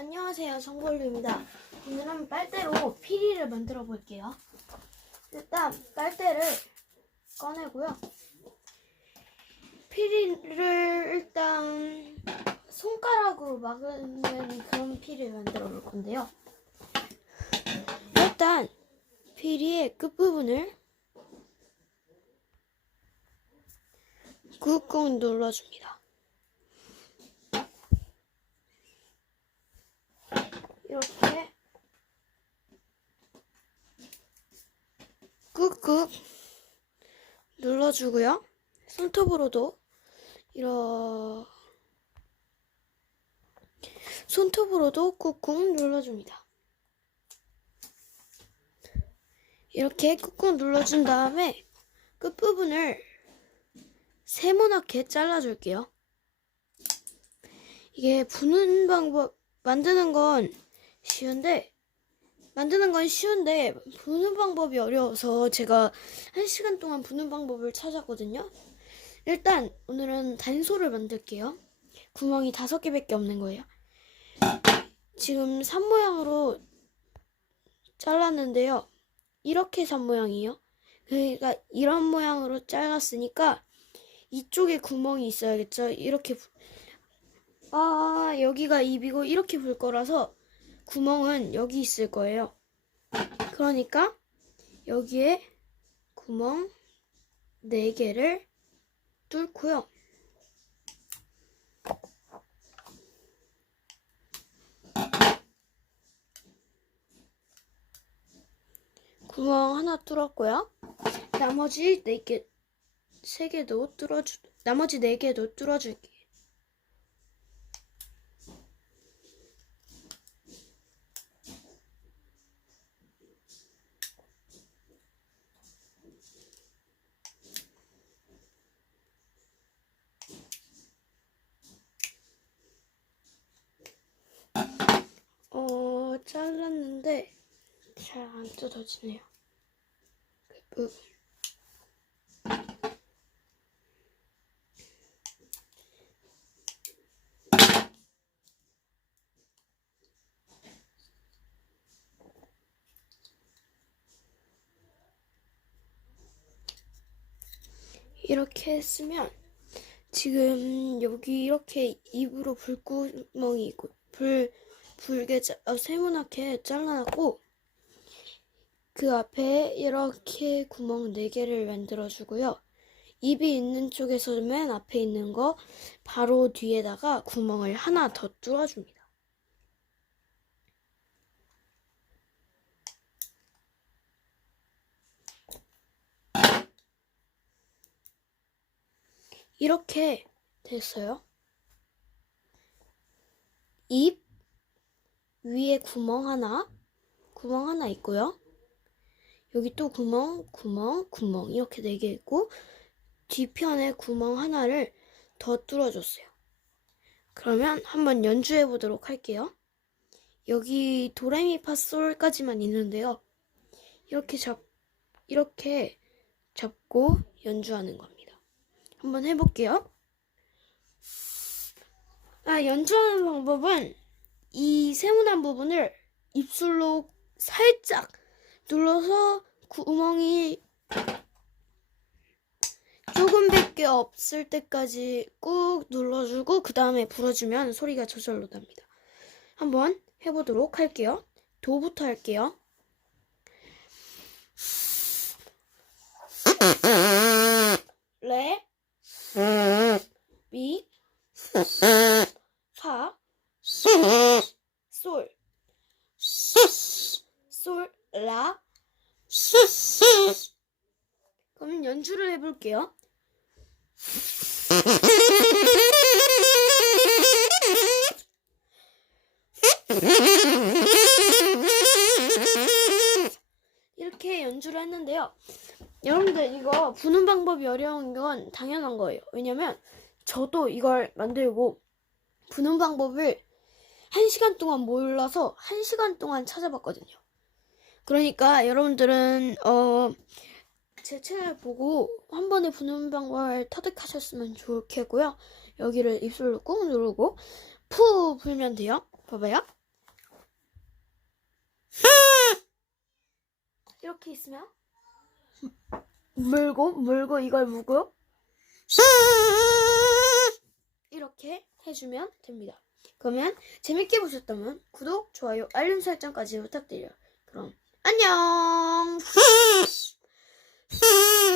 안녕하세요, 정골루입니다. 오늘은 빨대로 피리를 만들어 볼게요. 일단 빨대를 꺼내고요. 피리를 일단 손가락으로 막는 그런 피리를 만들어 볼 건데요. 일단 피리의 끝부분을 꾹꾹 눌러줍니다. 이렇게 꾹꾹 눌러주고요. 손톱으로도 이런 손톱으로도 꾹꾹 눌러줍니다. 이렇게 꾹꾹 눌러준 다음에 끝부분을 세모나게 잘라줄게요. 이게 부는 방법, 만드는 건 쉬운데, 만드는 건 쉬운데, 부는 방법이 어려워서 제가 한 시간 동안 부는 방법을 찾았거든요. 일단, 오늘은 단소를 만들게요. 구멍이 다섯 개밖에 없는 거예요. 지금 산 모양으로 잘랐는데요. 이렇게 산 모양이에요. 그러니까 이런 모양으로 잘랐으니까 이쪽에 구멍이 있어야겠죠. 이렇게 부- 아 여기가 입이고 이렇게 불 거라서 구멍은 여기 있을 거예요. 그러니까 여기에 구멍 4개를 뚫고요. 구멍 하나 뚫었고요. 나머지 4개, 3개도 뚫어주, 나머지 4개도 뚫어줄게요. 어, 잘랐는데 잘 안 뜯어지네요. 그 부분. 이렇게 했으면 지금 여기 이렇게 입으로 불구멍이 있고 불 불게 자- 어, 세모나게 잘라놨고 그 앞에 이렇게 구멍 4개를 만들어 주고요. 입이 있는 쪽에서 맨 앞에 있는 거 바로 뒤에다가 구멍을 하나 더 뚫어 줍니다. 이렇게 됐어요. 입 위에 구멍 하나, 구멍 하나 있고요. 여기 또 구멍, 구멍, 구멍 이렇게 네 개 있고 뒤편에 구멍 하나를 더 뚫어줬어요. 그러면 한번 연주해 보도록 할게요. 여기 도레미파솔까지만 있는데요. 이렇게 잡 이렇게 잡고 연주하는 겁니다. 한번 해볼게요. 아, 연주하는 방법은 이 세모난 부분을 입술로 살짝 눌러서 구멍이 조금밖에 없을 때까지 꾹 눌러주고 그 다음에 불어주면 소리가 저절로 납니다. 한번 해보도록 할게요. 도부터 할게요. 레, 미, 파, 솔, 솔, 라. 그럼 연주를 해볼게요. 이렇게 연주를 했는데요. 여러분들 이거 부는 방법이 어려운 건 당연한 거예요. 왜냐면 저도 이걸 만들고 부는 방법을 한 시간 동안 몰라서 한 시간 동안 찾아봤거든요. 그러니까 여러분들은 어, 제 책을 보고 한 번에 부는 방법을 터득하셨으면 좋겠고요. 여기를 입술로 꾹 누르고 푸 불면 돼요. 봐봐요. 이렇게 있으면 물고 물고 이걸 무고 이렇게 해주면 됩니다. 그러면 재밌게 보셨다면 구독, 좋아요, 알림 설정까지 부탁드려요. 그럼 안녕.